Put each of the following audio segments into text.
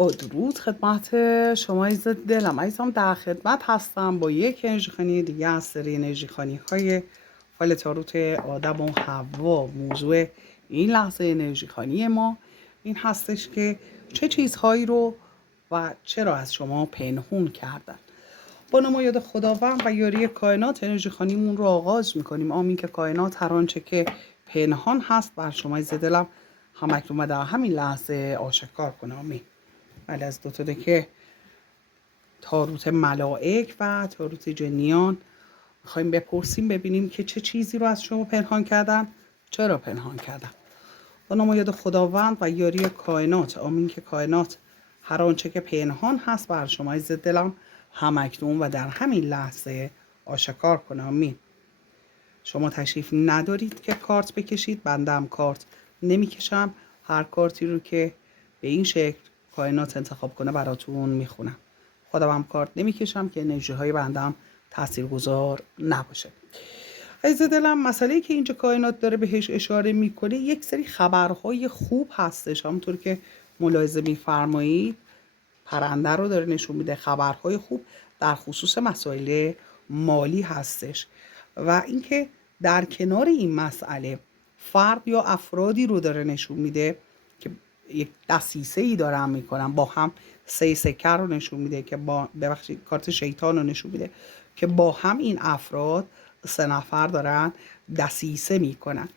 با درود خدمت شما عزیز دلم عزیزم، در خدمت هستم با یک انرژی خوانی دیگه از سری انرژی خوانی های فال تاروت آدم و حوا. موضوع این لحظه انرژی خوانی ما این هستش که چه چیزهایی رو و چرا از شما پنهون کردن. با نام یاد خداوند و یاری کائنات انرژی خوانیمون رو آغاز میکنیم. آمین که کائنات هر آنچه که پنهان هست بر شما عزیز دلم همکنون و در همین لحظه آشکار کنه. آمین. بله، از دو تا دکه تاروت ملائک و تاروت جنیان میخوایم بپرسیم ببینیم که چه چیزی رو از شما پنهان کردن، چرا پنهان کردن. با نام یاد خداوند و یاری کائنات. آمین که کائنات هر آنچه که پنهان هست بر شما عزیز دلم همکنون و در همین لحظه آشکار کنه. آمین. شما تشریف ندارید که کارت بکشید، بنده هم کارت نمیکشم. هر کارتی رو که به این شکل کائنات انتخاب کنه براتون میخونم. خودم هم کارت نمیکشم که انرژی های بنده هم تاثیرگذار نباشه. عزیز دلم، مسئله که اینجا کائنات داره بهش اشاره میکنه یک سری خبرهای خوب هستش. همونطور که ملاحظه میفرمایید پرنده رو داره نشون میده. خبرهای خوب در خصوص مسائل مالی هستش و اینکه در کنار این مسئله فرد یا افرادی رو داره نشون میده که یک دسیسه ای دارن میکنن با هم. سه سکه رو نشون میده که با ببخشید کارت شیطان رو نشون میده که با هم این افراد سه نفر دارن دسیسه میکنن.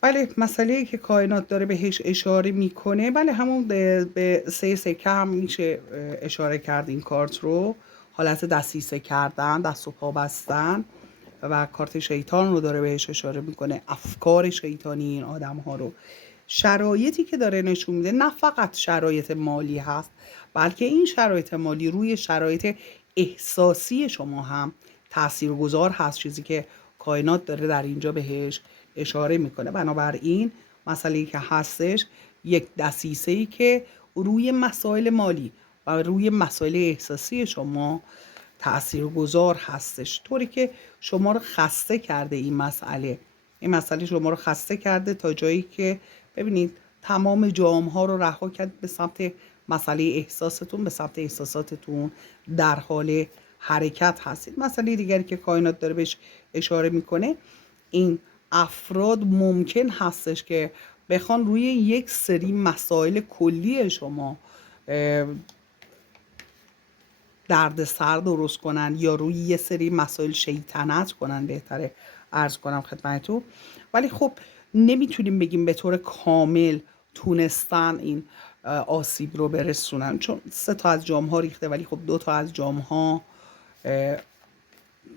بله، مسئله که کائنات داره بهش اشاره میکنه بله همون به سه سکه هم میشه اشاره کرد. این کارت رو حالت دسیسه کردن، دست و پا بستن و کارت شیطان رو داره بهش اشاره میکنه. افکار شیطانی این آدم ها رو، شرایطی که داره نشون میده نه فقط شرایط مالی هست بلکه این شرایط مالی روی شرایط احساسی شما هم تاثیرگذار هست، چیزی که کائنات داره در اینجا بهش اشاره میکنه. بنابراین مسئله‌ای که هستش یک دسیسه‌ای که روی مسائل مالی و روی مسائل احساسی شما تاثیرگذار هستش، طوری که شما رو خسته کرده. این مسئله شما رو خسته کرده تا جایی که ببینید تمام جام ها رو رها کرد به سمت مسئله احساستون، به سمت احساساتتون در حال حرکت هستید. مسئله دیگری که کائنات داره بهش اشاره میکنه این افراد ممکن هستش که بخوان روی یک سری مسائل کلی شما درد سر درست کنن یا روی یه سری مسائل شیطنت کنن، بهتره عرض کنم خدمتتون. ولی خب نمیتونیم بگیم به طور کامل تونستن این آسیب رو برسونن، چون 3 تا از جام ها ریخته ولی خب 2 تا از جام ها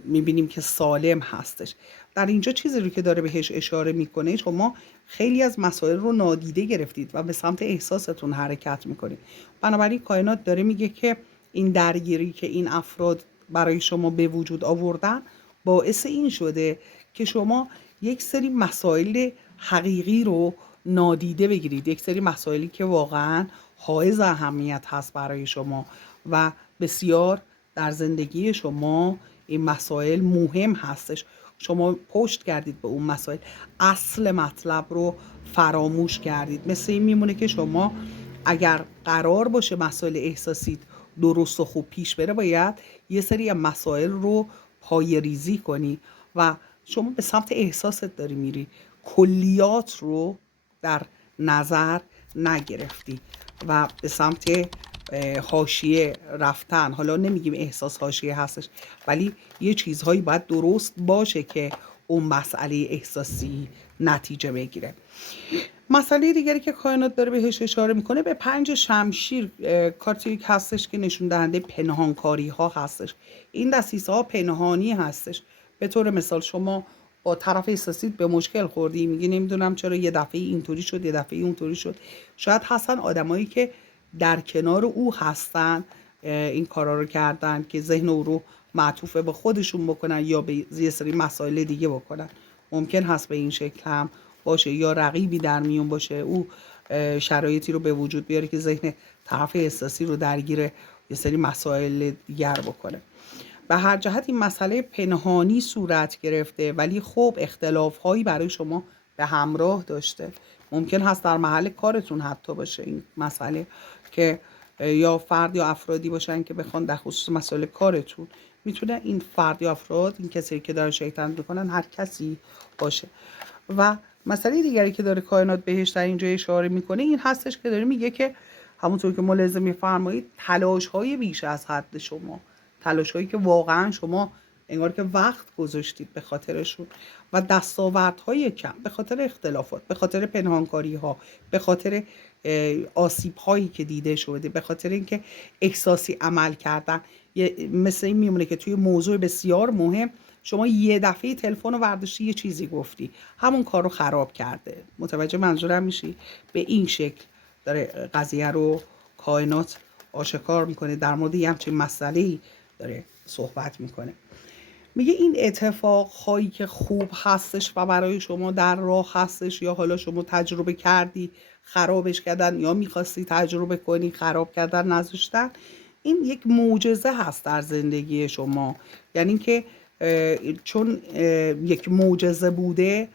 میبینیم که سالم هستش. در اینجا چیزی رو که داره بهش اشاره میکنه شما خیلی از مسائل رو نادیده گرفتید و به سمت احساستون حرکت میکنید. بنابراین کائنات داره میگه که این درگیری که این افراد برای شما به وجود آوردن باعث این شده که شما یک سری مسائل حقیقی رو نادیده بگیرید، یک سری مسائلی که واقعا حائز اهمیت هست برای شما و بسیار در زندگی شما این مسائل مهم هستش. شما پشت کردید به اون مسائل، اصل مطلب رو فراموش کردید. مثل این میمونه که شما اگر قرار باشه مسائل احساسی درست و خوب پیش بره باید یه سری مسائل رو پای ریزی کنی و شما به سمت احساست داری میری، کلیات رو در نظر نگرفتی و به سمت حاشیه رفتن. حالا نمیگیم احساس حاشیه هستش ولی یه چیزهایی باید درست باشه که اون مسئله احساسی نتیجه بگیره. مسئله دیگری که کائنات داره بهش اشاره میکنه به 5 شمشیر، کارتی هستش که نشون دهنده پنهانکاری ها هستش. این دسیسه ها پنهانی هستش. به طور مثال شما با طرف احساسی به مشکل خوردی، میگی نمیدونم چرا یه دفعه اینطوری شد یه دفعه اونطوری شد. شاید هستن آدمایی که در کنار او هستن این کارا رو کردن که ذهن او رو معطوف به خودشون بکنن یا به یه سری مسائل دیگه بکنن. ممکن هست به این شکل هم باشه، یا رقیبی در میون باشه او شرایطی رو به وجود بیاره که ذهن طرف احساسی رو درگیر یه سری مسائل دیگر بکنه. به هر جهت این مسئله پنهانی صورت گرفته ولی خب اختلاف هایی برای شما به همراه داشته. ممکن هست در محل کارتون حتی باشه این مسئله، که یا فرد یا افرادی باشن که بخوان در خصوص مسائل کارتون، میتونه این فرد یا افراد، این کسی که داره شیطنت میکنن، هر کسی باشه. و مسئله دیگری که داره کائنات بهش در اینجا اشاره میکنه این هستش که داره میگه که همونطور که ملاحظه میفرمایید تلاش های بیش از حد شما، تلاش هایی که واقعا شما انگار که وقت گذاشتید به خاطرشون، و دستاوردهای کم به خاطر اختلافات، به خاطر پنهانکاری ها، به خاطر آسیب هایی که دیده شده، به خاطر اینکه احساسی عمل کردن. مثل این میمونه که توی موضوع بسیار مهم شما یه دفعه تلفن رو برداشتی یه چیزی گفتی، همون کار رو خراب کرده. متوجه منظورم میشی؟ به این شکل داره قضیه رو کائنات آشکار میکنه، در مورد یه همچین مسئله‌ای داره صحبت میکنه. میگه این اتفاق هایی که خوب هستش و برای شما در راه هستش، یا حالا شما تجربه کردی خرابش کردن، یا میخواستی تجربه کنی خراب کردن نذاشتن، این یک معجزه هست در زندگی شما. یعنی که چون یک معجزه بوده،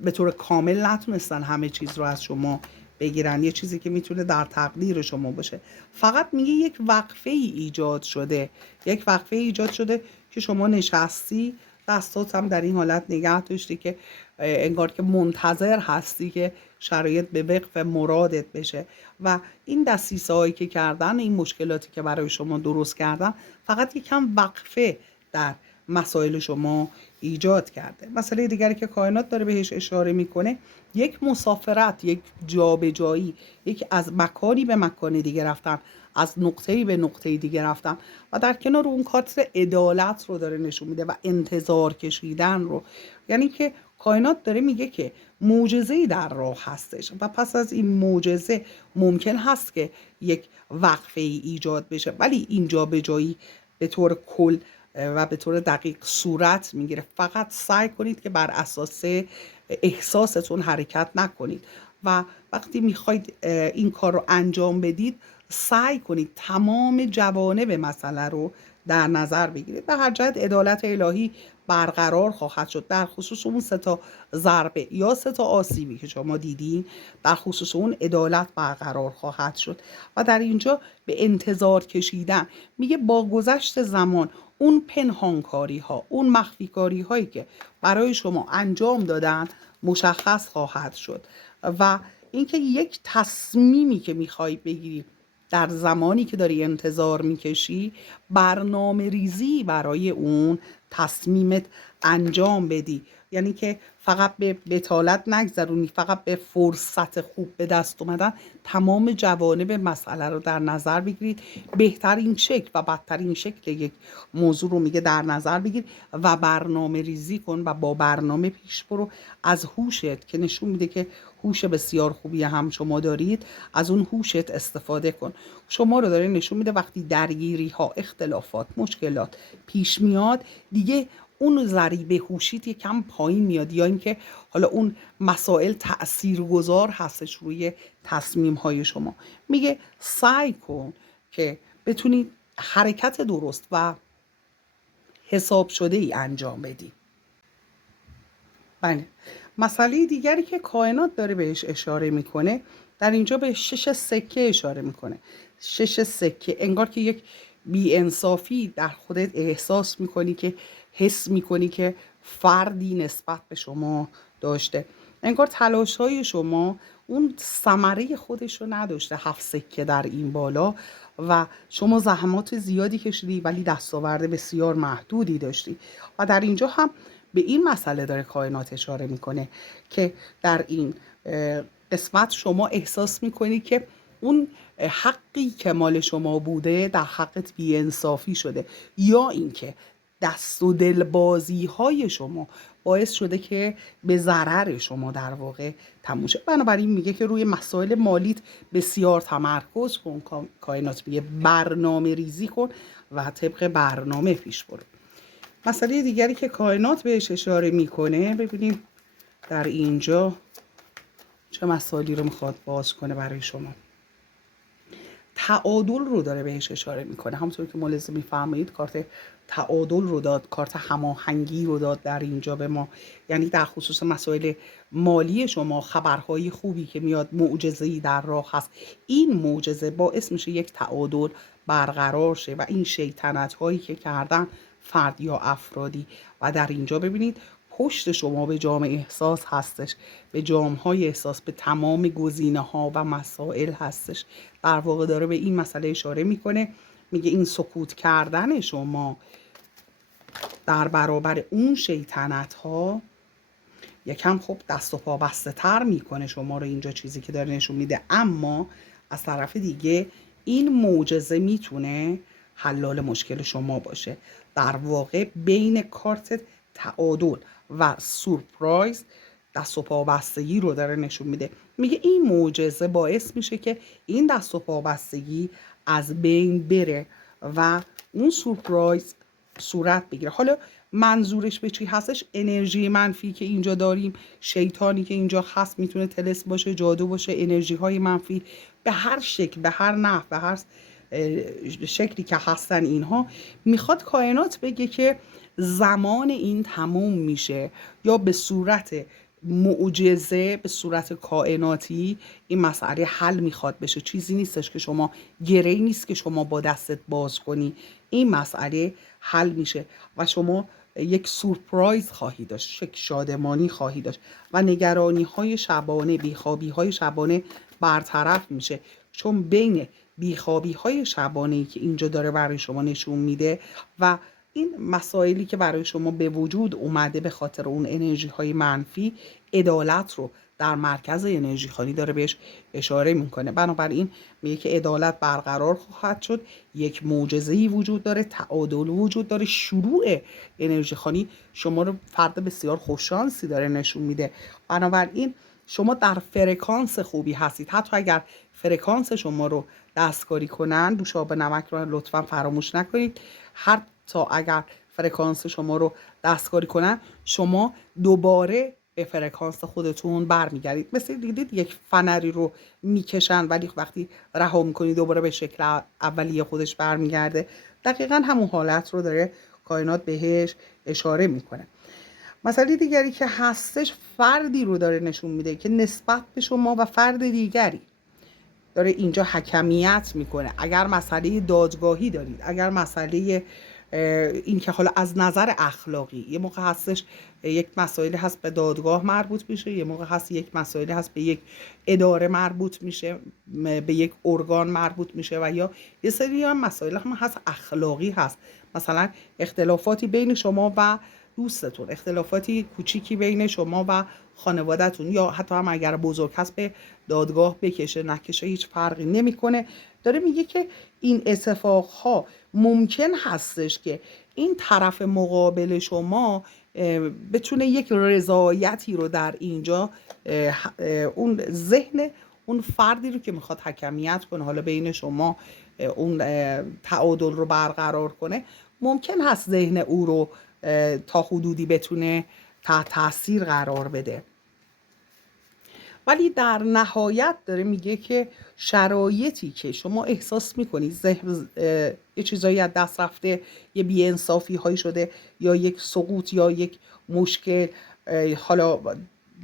به طور کامل نتونستن همه چیز رو از شما بگیرن. یه چیزی که میتونه در تقدیر شما باشه. فقط میگه یک وقفه ای ایجاد شده، یک وقفه ای ایجاد شده که شما نشستی، دستات هم در این حالت نگه داشتی که انگار که منتظر هستی که شرایط به وقف مرادت بشه. و این دستیسه هایی که کردن، این مشکلاتی که برای شما درست کردن، فقط یکم وقفه در مسائل شما ایجاد کرده. مسئله دیگری که کائنات داره بهش اشاره میکنه، یک مسافرت، یک جابجایی، یک از مکانی به مکان دیگه رفتن، از نقطه‌ای به نقطه دیگه رفتن. و در کنار اون کادر عدالت رو داره نشون میده و انتظار کشیدن رو. یعنی که کائنات داره میگه که معجزه‌ای در راه هستش و پس از این معجزه ممکن هست که یک وقفه ای ایجاد بشه، ولی این جابجایی به طور کل و به طور دقیق صورت میگیره. فقط سعی کنید که بر اساس احساستون حرکت نکنید و وقتی میخواید این کار رو انجام بدید سعی کنید تمام جوانب مسئله رو در نظر بگیرید. به هر جهت عدالت الهی برقرار خواهد شد در خصوص اون 3 ضربه یا 3 آسیبی که شما دیدین. در خصوص اون عدالت برقرار خواهد شد. و در اینجا به انتظار کشیدن میگه با گذشت زمان اون پنهانکاری ها، اون مخفی کاری هایی که برای شما انجام دادن مشخص خواهد شد. و اینکه یک تصمیمی که میخوای بگیری در زمانی که داری انتظار میکشی، برنامه ریزی برای اون تصمیمت انجام بدی. یعنی که فقط به بتالت نگذرونی، فقط به فرصت خوب به دست اومدن تمام جوانب مسئله رو در نظر بگیرید. بهترین شکل و بدترین شکل یک موضوع رو میگه در نظر بگیر و برنامه ریزی کن و با برنامه پیش برو. از هوشت که نشون میده که هوش بسیار خوبی هم شما دارید، از اون هوشت استفاده کن. شما رو داره نشون میده وقتی درگیری ها، اختلافات، مشکلات پیش میاد، دیگه اون ضریب هوشیت یکم پایین میاد، یا اینکه حالا اون مسائل تاثیرگذار هستش روی تصمیم های شما. میگه سعی کن که بتونی حرکت درست و حساب شده ای انجام بدی. بله. مسئله دیگری که کائنات داره بهش اشاره میکنه، در اینجا به 6 سکه اشاره میکنه. 6 سکه، انگار که یک بی‌انصافی در خودت احساس میکنی، که حس میکنی که فردی نسبت به شما داشته. انگار تلاش های شما اون ثمره خودش رو نداشته، 7 سکه در این بالا، و شما زحمات زیادی کشیدی ولی دستاورد بسیار محدودی داشتی. و در اینجا هم به این مسئله داره کائنات اشاره میکنه که در این قسمت شما احساس میکنی که اون حقی که مال شما بوده در حقت بی‌انصافی شده، یا اینکه دست و دلبازی های شما باعث شده که به ضرر شما در واقع تموم شه. بنابراین میگه که روی مسائل مالیت بسیار تمرکز کن. کائنات میگه برنامه ریزی کن و طبق برنامه پیش برو. مسئله دیگری که کائنات بهش اشاره میکنه، ببینیم در اینجا چه مسائلی رو میخواد باز کنه برای شما. تعادل رو داره بهش اشاره میکنه. همونطور که ملاحظه میفرمایید کارت تعادل رو داد، کارت هماهنگی رو داد در اینجا به ما. یعنی در خصوص مسائل مالی شما خبرهای خوبی که میاد، معجزه‌ای در راه هست. این معجزه باعث میشه یک تعادل برقرار شه و این شیطنت هایی که کردن فرد یا افرادی. و در اینجا ببینید پشت شما به جام احساس هستش، به جام‌های احساس، به تمام گزینه‌ها و مسائل هستش. در واقع داره به این مسئله اشاره میکنه، میگه این سکوت کردن شما در برابر اون شیطنت ها یکم خب دست و پا بسته تر میکنه شما رو، اینجا چیزی که داره نشون میده. اما از طرف دیگه این معجزه میتونه حلال مشکل شما باشه. در واقع بین کارت تعادل و سورپرایز دست و پا بستگی رو داره نشون میده. میگه این معجزه باعث میشه که این دست و پا بستگی از بین بره و اون سورپرایز صورت بگیره. حالا منظورش به چی هستش؟ انرژی منفی که اینجا داریم، شیطانی که اینجا هست، میتونه طلسم باشه، جادو باشه، انرژی های منفی به هر شکل، به هر نحو، به هر شکلی که هستن اینها، میخواد کائنات بگه که زمان این تموم میشه، یا به صورت معجزه، به صورت کائناتی این مسئله حل میخواد بشه. چیزی نیستش که شما، گره‌ای نیست که شما با دستت باز کنی، این مسئله حل میشه و شما یک سورپرایز خواهی داشت، یک شادمانی خواهی داشت و نگرانی های شبانه، بیخوابی های شبانه برطرف میشه. چون بین بیخوابی های شبانه‌ای که اینجا داره برای شما نشون میده و این مسائلی که برای شما به وجود اومده به خاطر اون انرژی های منفی، عدالت رو در مرکز انرژی خانی داره بهش اشاره میکنه. بنابراین میگه که عدالت برقرار خواهد شد، یک معجزه‌ای وجود داره، تعادل وجود داره. شروع انرژی خانی شما رو فرد بسیار خوششانسی داره نشون میده. بنابراین شما در فرکانس خوبی هستید. حتی اگر فرکانس شما رو دستکاری کنن، دوشاب نمک رو لطفا فراموش نکنید. حتی اگر فرکانس شما رو دستکاری کنن، شما دوباره به فرکانس خودتون برمیگردید. مثل دیدید یک فنری رو میکشن ولی وقتی رها میکنید دوباره به شکل اولیه خودش برمیگرده. دقیقا همون حالت رو داره کائنات بهش اشاره میکنه. مسئله دیگری که هستش، فردی رو داره نشون میده که نسبت به شما و فرد دیگری داره اینجا حکمیت میکنه. اگر مسئله دادگاهی دارید، اگر مسئله این که حالا از نظر اخلاقی یه موقع هستش یک مسائلی هست به دادگاه مربوط میشه، یه موقع هست یک مسائلی هست به یک اداره مربوط میشه، به یک ارگان مربوط میشه، و یا یه سری هم مسائل هم هست اخلاقی هست. مثلا اختلافاتی بین شما و دوستتون، اختلافاتی کوچیکی بین شما و خانوادهتون، یا حتی هم اگر بزرگ هست به دادگاه بکشه نکشه هیچ فرقی نمیکنه. داره میگه که این اتفاقها ممکن هستش که این طرف مقابل شما بتونه یک رضایتی رو در اینجا، اون ذهن اون فردی رو که میخواد حکمیت کنه، حالا بین شما اون تعادل رو برقرار کنه، ممکن هست ذهن او رو تا حدودی بتونه تحت تاثیر قرار بده. ولی در نهایت داره میگه که شرایطی که شما احساس میکنید یه چیزایی از دست رفته، یه بی‌انصافی هایی شده، یا یک سقوط یا یک مشکل، حالا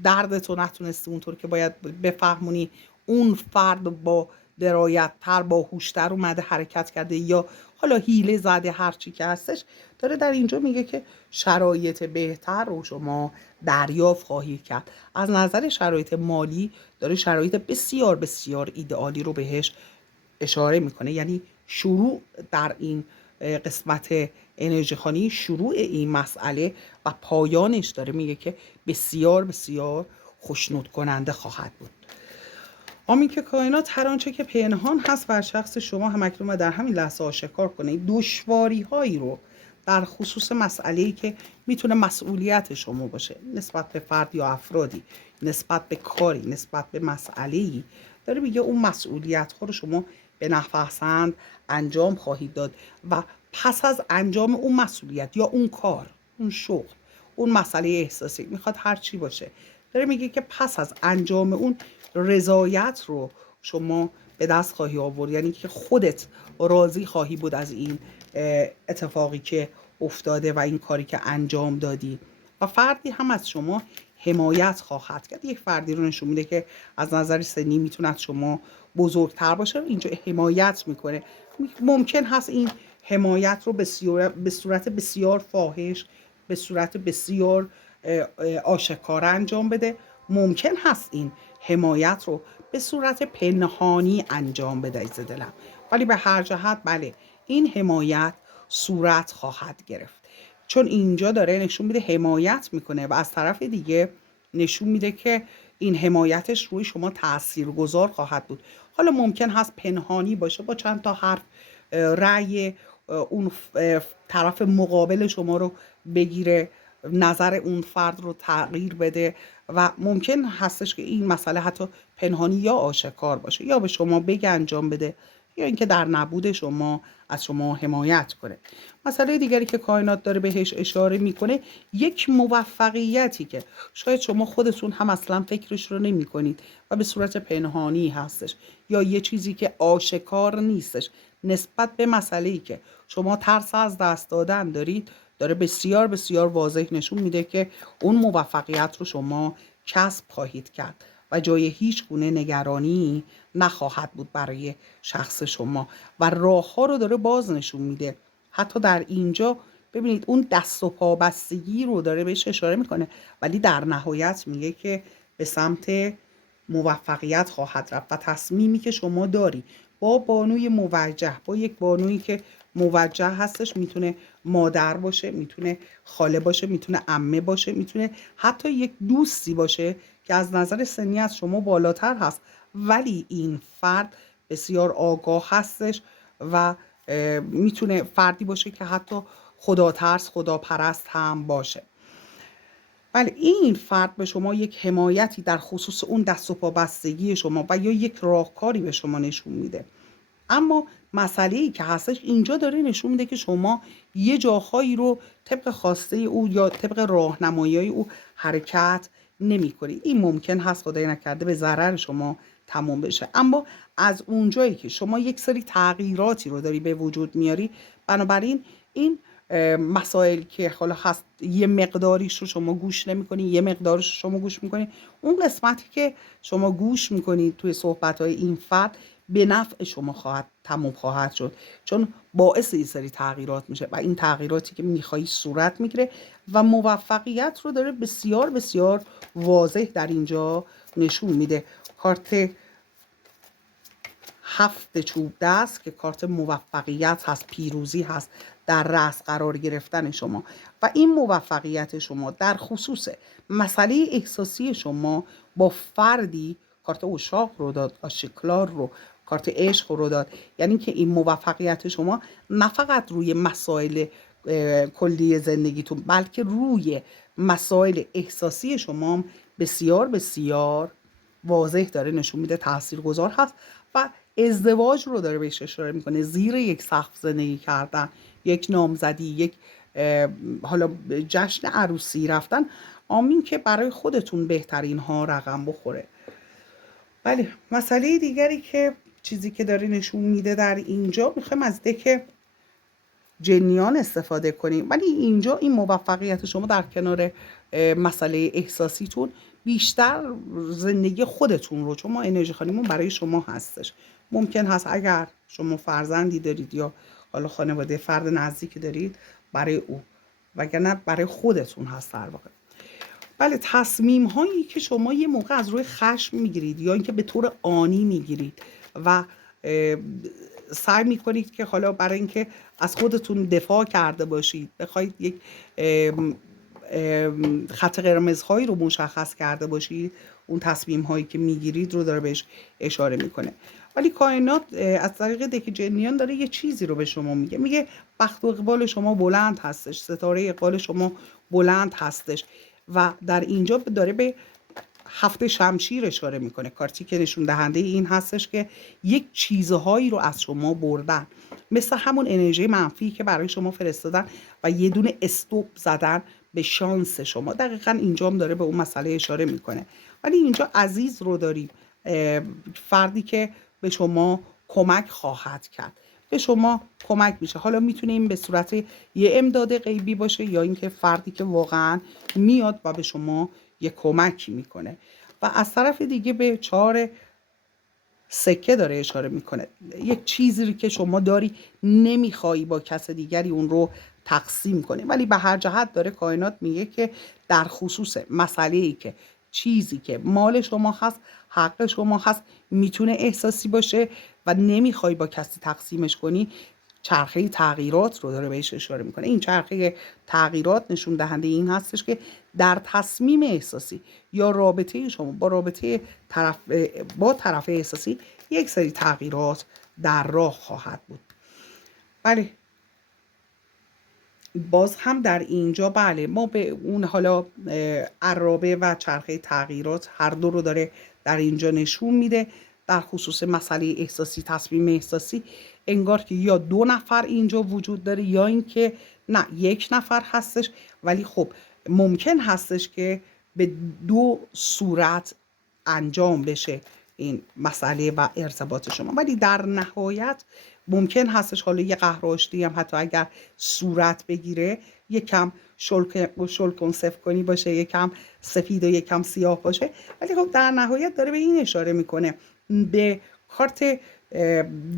دردتو نتونستی اونطور که باید بفهمونی، اون فرد با درایت‌تر، با هوش‌تر اومده حرکت کرده، یا حالا حیله زده، هر چی که هستش، داره در اینجا میگه که شرایط بهتر رو شما دریافت خواهید کرد. از نظر شرایط مالی داره شرایط بسیار بسیار ایدئالی رو بهش اشاره میکنه. یعنی شروع در این قسمت انرژی خانی، شروع این مسئله و پایانش داره میگه که بسیار بسیار خوشنود کننده خواهد بود. آمین که کائنات هر آنچه که پنهان هست بر شخص شما همکنون و در همین لحظه آشکار کنه. دشواری هایی رو در خصوص مسئله‌ای که میتونه مسئولیت شما باشه، نسبت به فرد یا افرادی، نسبت به کاری، نسبت به مسئله‌ای، داره میگه اون مسئولیت ها رو شما به نحو احسن انجام خواهید داد و پس از انجام اون مسئولیت یا اون کار، اون شغل، اون مسئله احساسی، میخواد هر چی باشه، داره میگه که پس از انجام اون رضایت رو شما به دست خواهی آورد، یعنی که خودت راضی خواهی بود از این اتفاقی که افتاده و این کاری که انجام دادی و فردی هم از شما حمایت خواهد کرد. یک فردی رو نشون میده که از نظر سنی میتونه از شما بزرگتر باشه، اینجا حمایت میکنه. ممکن هست این حمایت رو به صورت بسیار فاحش، به صورت بسیار آشکار انجام بده. ممکن هست این حمایت رو به صورت پنهانی انجام بده عزیز دلم، ولی به هر جهت بله این حمایت صورت خواهد گرفت، چون اینجا داره نشون میده حمایت میکنه و از طرف دیگه نشون میده که این حمایتش روی شما تاثیرگذار خواهد بود. حالا ممکن هست پنهانی باشه، با چند تا حرف رأی اون طرف مقابل شما رو بگیره، نظر اون فرد رو تغییر بده و ممکن هستش که این مسئله حتی پنهانی یا آشکار باشه، یا به شما بگه انجام بده یا اینکه در نبود شما از شما حمایت کنه. مسئله دیگری که کائنات داره بهش اشاره میکنه یک موفقیتی که شاید شما خودتون هم اصلا فکرش رو نمی کنید و به صورت پنهانی هستش، یا یه چیزی که آشکار نیستش نسبت به مسئله‌ای که شما ترس از دست دادن دارید، داره بسیار بسیار واضح نشون میده که اون موفقیت رو شما کسب خواهید کرد و جای هیچ گونه نگرانی نخواهد بود برای شخص شما و راه ها رو داره باز نشون میده. حتی در اینجا ببینید اون دست و پا بستگی رو داره بهش اشاره میکنه، ولی در نهایت میگه که به سمت موفقیت خواهد رفت و تصمیمی که شما داری با بانوی موجه، با یک بانویی که موجه هستش، میتونه مادر باشه، میتونه خاله باشه، میتونه عمه باشه، میتونه حتی یک دوستی باشه که از نظر سنی از شما بالاتر هست، ولی این فرد بسیار آگاه هستش و میتونه فردی باشه که حتی خداترس، خداپرست هم باشه. بله این فرد به شما یک حمایتی در خصوص اون دست و پا بستگی شما و یا یک راهکاری به شما نشون میده. اما مسئله‌ای که هستش اینجا داره نشون میده که شما یه جاهایی رو طبق خواسته او یا طبق راهنمایی او حرکت نمی کنید. این ممکن هست خدای نکرده به ضرر شما تموم بشه، اما از اونجایی که شما یک سری تغییراتی رو داری به وجود میاری، بنابراین این مسائل که حالا هست یه مقداریش رو شما گوش نمی‌کنی، یه مقدارش رو شما گوش می‌کنی، اون قسمتی که شما گوش می‌کنید توی صحبت‌های این فرد به نفع شما تموم خواهد شد، چون باعث این سری تغییرات میشه و این تغییراتی که میخوایی صورت میگیره و موفقیت رو داره بسیار بسیار واضح در اینجا نشون میده. کارت 7 چوب دست که کارت موفقیت هست، پیروزی هست، در رأس قرار گرفتن شما و این موفقیت شما در خصوص مسئله احساسی شما با فردی، کارت اشاق رو داد، آشکلار رو، کارت عشق رو داد، یعنی که این موفقیت شما نه فقط روی مسائل کلی زندگیتون بلکه روی مسائل احساسی شما بسیار بسیار واضح داره نشون میده تاثیرگذار هست و ازدواج رو داره بهش اشاره میکنه، زیر یک سقف زندگی کردن، یک نامزدی، یک حالا جشن عروسی رفتن، آمین که برای خودتون بهترین ها رقم بخوره. بله مسئله دیگری که چیزی که داره نشون میده در اینجا، میخوایم از دک جنیان استفاده کنیم، ولی اینجا این موفقیت شما در کنار مسئله احساسیتون بیشتر زندگی خودتون رو، چون ما انرژی خانیمون برای شما هستش، ممکن هست اگر شما فرزندی دارید یا حالا خانواده فرد نزدیک دارید برای او، وگرنه برای خودتون هست در واقع. بله تصمیم هایی که شما یه موقع از روی خشم میگیرید یا اینکه به طور آنی میگیرید و سعی میکنید که حالا برای اینکه از خودتون دفاع کرده باشید بخواید یک خط قرمزهایی رو مشخص کرده باشید، اون تصمیم هایی که میگیرید رو داره بهش اشاره میکنه. ولی کائنات از طریق دک جنیان داره یه چیزی رو به شما میگه بخت و اقبال شما بلند هستش، ستاره اقبال شما بلند هستش و در اینجا داره به 7 شمشیر اشاره میکنه، کارتی که نشون دهنده این هستش که یک چیزهایی رو از شما بردن، مثل همون انرژی منفی که برای شما فرستادن و یه دونه استوب زدن به شانس شما. دقیقا اینجا هم داره به اون مسئله اشاره میکنه. ولی اینجا عزیز رو داریم، فردی که به شما کمک خواهد کرد، به شما کمک میشه. حالا میتونه این به صورت یه امداد غیبی باشه یا اینکه فردی که واقعا میاد و به شما یه کمکی میکنه. و از طرف دیگه به 4 سکه داره اشاره میکنه. یک چیزی که شما داری نمیخوایی با کس دیگری اون رو تقسیم کنی، ولی به هر جهت داره کائنات میگه که در خصوص مسئله‌ای که چیزی که مال شما هست، حق شما هست، میتونه احساسی باشه و نمیخوای با کسی تقسیمش کنی، چرخه تغییرات رو داره بهش اشاره میکنه. این چرخه تغییرات نشون دهنده این هستش که در تصمیم احساسی یا رابطه شما با طرف احساسی یک سری تغییرات در راه خواهد بود. بله، باز هم در اینجا بله ما به اون حالا عرابه و چرخه تغییرات هر دو رو داره در اینجا نشون میده. در خصوص مسئله احساسی، تصمیم احساسی، انگار که یا 2 نفر اینجا وجود داره یا اینکه نه 1 نفر هستش، ولی خب ممکن هستش که به 2 صورت انجام بشه این مسئله و ارتباط شما، ولی در نهایت ممکن هستش حالا یه قهرآشتی هم حتی اگر صورت بگیره یکم شلکن کنی باشه، یکم سفید و یکم سیاه باشه، ولی خب در نهایت داره به این اشاره میکنه، به کارت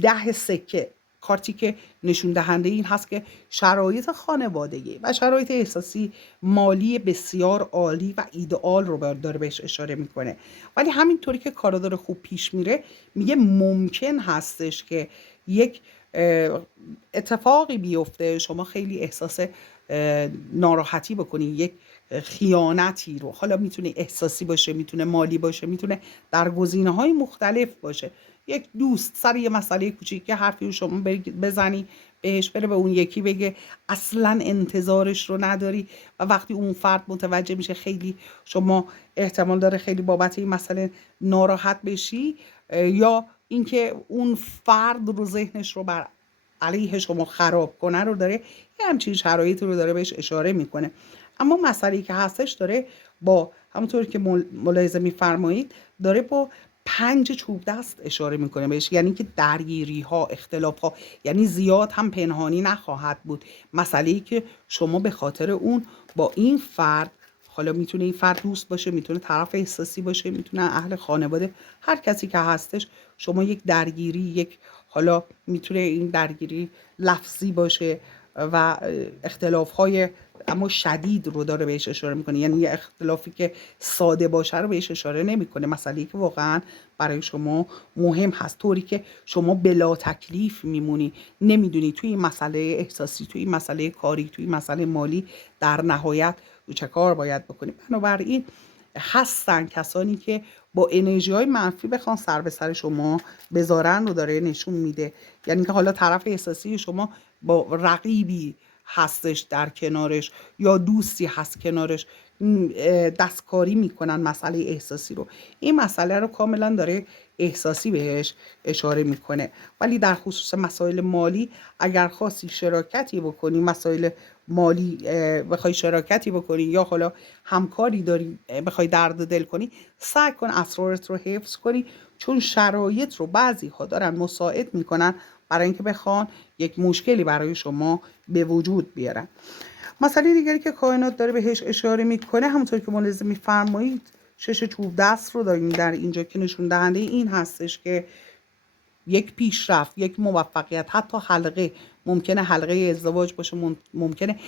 10 سکه، کارتی که نشون دهنده این هست که شرایط خانوادگی و شرایط احساسی مالی بسیار عالی و ایدئال رو داره بهش اشاره میکنه. ولی همینطوری که کارا داره خوب پیش میره، میگه ممکن هستش که یک اتفاقی بیفته، شما خیلی احساس ناراحتی بکنی، یک خیانتی رو، حالا میتونه احساسی باشه، میتونه مالی باشه، میتونه در گزینه‌های مختلف باشه، یک دوست سر یه مسئله کوچیک که حرفی رو شما بزنی بهش، بره به اون یکی بگه، اصلا انتظارش رو نداری و وقتی اون فرد متوجه میشه خیلی شما احتمال داره خیلی بابت این مسئله ناراحت بشی، یا اینکه اون فرد رو ذهنش رو بر علیه شما خراب کنه رو داره، یه همچین شرایطی رو داره بهش اشاره میکنه. اما مسئله‌ای که هستش داره با همونطور که ملاحظه میفرمایید داره با 5 چوب دست اشاره میکنه بهش، یعنی که درگیری ها، اختلاف ها، یعنی زیاد هم پنهانی نخواهد بود. مسئله‌ای که شما به خاطر اون با این فرد، حالا میتونه این فرد دوست باشه، میتونه طرف احساسی باشه، میتونه اهل خانواده، هر کسی که هستش، شما یک درگیری، یک حالا میتونه این درگیری لفظی باشه و اختلاف‌های اما شدید رو داره بهش اشاره میکنه، یعنی یه اختلافی که ساده باشه رو بهش اشاره نمیکنه، مسئله‌ای که واقعا برای شما مهم هست، طوری که شما بلا تکلیف میمونی، نمیدونی توی این مسئله احساسی، توی این مسئله کاری، توی این مسئله مالی در نهایت چه کار باید بکنی. بنابراین هستن کسانی که با انرژی های منفی بخوان سر به سر شما بذارن رو داره نشون میده، یعنی که حالا طرف احساسی شما با رقیبی هستش در کنارش یا دوستی هست کنارش، دستکاری میکنن مسئله احساسی رو، این مسئله رو کاملا داره احساسی بهش اشاره میکنه. ولی در خصوص مسائل مالی اگر خواستی شراکتی بکنی، مسائل مالی بخوای شراکتی بکنی یا حالا همکاری داری بخوای درد دل کنی، سعی کن اسرارت رو حفظ کنی، چون شرایط رو بعضی ها دارن مساعد میکنن برای اینکه بخوان یک مشکلی برای شما به وجود بیارن. مسئله دیگری که کائنات داره بهش اشاره میکنه، همونطور که ملاحظه میفرمایید 6 چوب دست رو داریم در اینجا که نشون دهنده این هستش که یک پیشرفت، یک موفقیت، حتی حلقه، ممکنه حلقه ازدواج باشه، ممکنه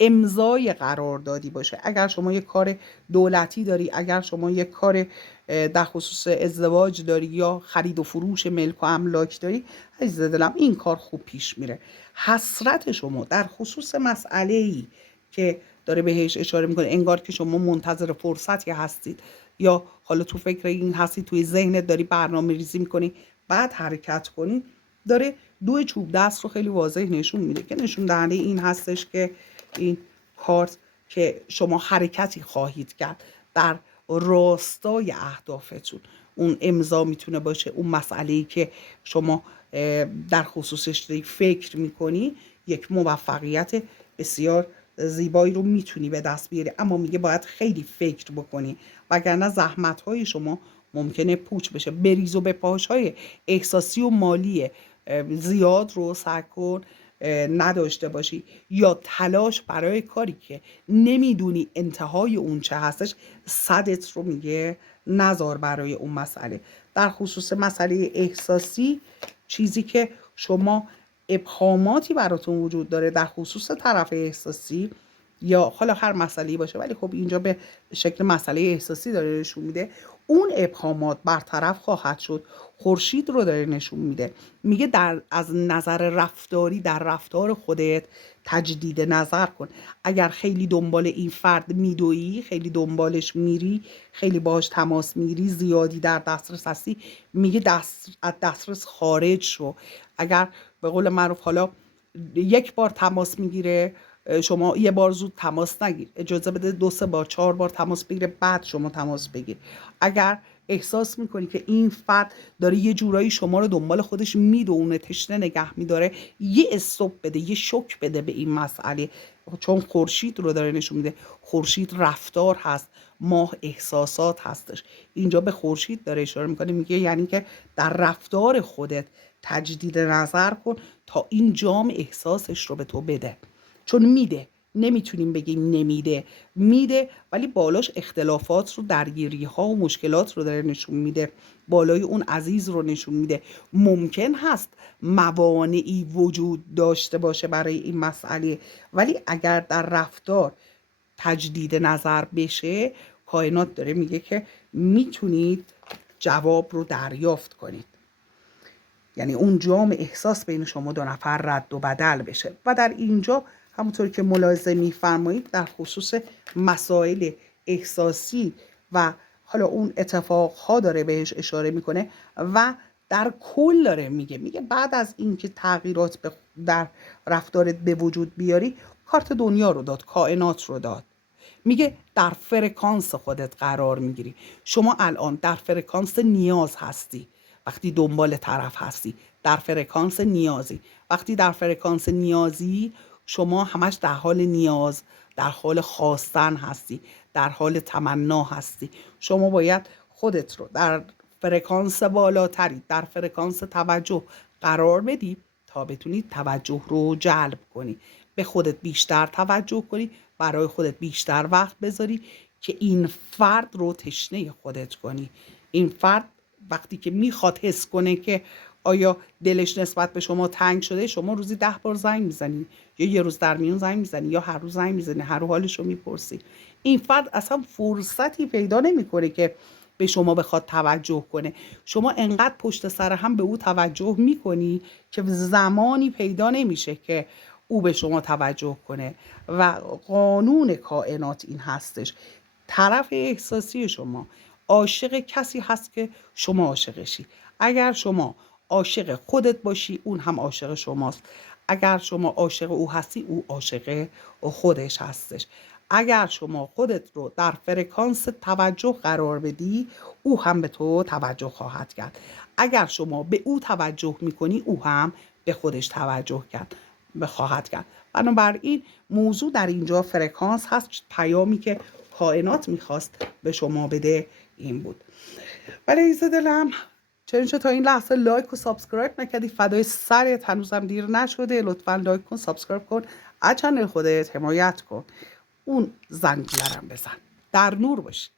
امضای قراردادی باشه. اگر شما یک کار دولتی داری، اگر شما یک کار در خصوص ازدواج داری یا خرید و فروش ملک و املاک داری، عزیز دلم این کار خوب پیش میره. حسرت شما در خصوص مسئله‌ای که داره بهش اشاره میکنه، انگار که شما منتظر فرصتی هستید یا حالا تو فکر این هستی، توی ذهنت داری برنامه ریزی میکنی بعد حرکت کنی، داره 2 چوب دست رو خیلی واضح نشون میده که نشون دهنده این هستش که این کارت که شما حرکتی خواهید کرد در راستای اهدافتون. اون امضا میتونه باشه، اون مسئله‌ای که شما در خصوصش داری فکر میکنی، یک موفقیت بسیار زیبایی رو میتونی به دست بیاری، اما میگه باید خیلی فکر بکنی وگرنه زحمت‌های شما ممکنه پوچ بشه. بریز و به پاشهای احساسی و مالی زیاد رو سعی کن نداشته باشی، یا تلاش برای کاری که نمیدونی انتهای اون چه هستش صدت رو میگه نذار برای اون مسئله. در خصوص مسئله احساسی، چیزی که شما ابهاماتی براتون وجود داره در خصوص طرف احساسی، یا حالا هر مسئله‌ای باشه ولی خب اینجا به شکل مسئله احساسی داره نشون میده، اون ابهامات برطرف خواهد شد. خورشید رو داره نشون میده، میگه از نظر رفتاری در رفتار خودت تجدید نظر کن. اگر خیلی دنبال این فرد میدویی، خیلی دنبالش میری، خیلی باهاش تماس میگیری، زیادی در دسترس هستی، میگه از دسترس خارج شو. اگر به قول معروف حالا یک بار تماس میگیره، شما یه بار زود تماس نگیر، اجازه بده 2 3 بار 4 بار تماس بگیره، بعد شما تماس بگیر. اگر احساس میکنی که این فرد داره یه جورایی شما رو دنبال خودش میدونه، تشنه نگه میداره، یه استوب بده، یه شوک بده به این مسئله. چون خورشید رو داره نشون میده. خورشید رفتار هست، ماه احساسات هستش. اینجا به خورشید داره اشاره میکنه، میگه یعنی که در رفتار خودت تجدید نظر کن تا این جام احساسش رو به تو بده. چون میده، نمیتونیم بگیم نمیده، میده، ولی بالاش اختلافات رو، درگیری ها و مشکلات رو داره نشون میده، بالای اون عزیز رو نشون میده. ممکن هست موانعی وجود داشته باشه برای این مسئله، ولی اگر در رفتار تجدید نظر بشه، کائنات داره میگه که میتونید جواب رو دریافت کنید. یعنی اون جام احساس بین شما 2 نفر رد و بدل بشه. و در اینجا همونطور که ملاحظه میفرمایید در خصوص مسائل احساسی و حالا اون اتفاقها داره بهش اشاره میکنه و در کل داره میگه بعد از اینکه تغییرات در رفتارت به وجود بیاری، کارت دنیا رو داد، کائنات رو داد. میگه در فرکانس خودت قرار میگیری. شما الان در فرکانس نیاز هستی. وقتی دنبال طرف هستی در فرکانس نیازی. وقتی در فرکانس نیازی، شما همش در حال نیاز، در حال خواستن هستی، در حال تمنا هستی. شما باید خودت رو در فرکانس بالاتری، در فرکانس توجه قرار بدی تا بتونی توجه رو جلب کنی، به خودت بیشتر توجه کنی، برای خودت بیشتر وقت بذاری که این فرد رو تشنه خودت کنی. این فرد وقتی که میخواد حس کنه که آیا دلش نسبت به شما تنگ شده، شما روزی 10 بار زنگ میزنی، یا یه روز در میون زنگ میزنی، یا هر روز زنگ میزنی، هر حالش رو میپرسی. این فرد اصلا فرصتی پیدا نمیکنه که به شما بخواد توجه کنه. شما انقدر پشت سر هم به او توجه میکنی که زمانی پیدا نمیشه که او به شما توجه کنه. و قانون کائنات این هستش، طرف احساسی شما عاشق کسی هست که شما عاشقشی. اگر شما عاشق خودت باشی، اون هم عاشق شماست. اگر شما عاشق او هستی، او عاشق خودش هستش. اگر شما خودت رو در فرکانس توجه قرار بدی، او هم به تو توجه خواهد کرد. اگر شما به او توجه میکنی، او هم به خودش توجه خواهد کرد. بنابراین موضوع در اینجا فرکانس هست. پیامی که کائنات میخواست به شما بده این بود. ولی عزیز دلم، چون تا این لحظه لایک و سابسکرایب نکردی، فدای سرت، هنوزم دیر نشده، لطفا لایک کن، سابسکرایب کن، از چنل خودت حمایت کن، اون زنگوله رو بزن. در نور باشی.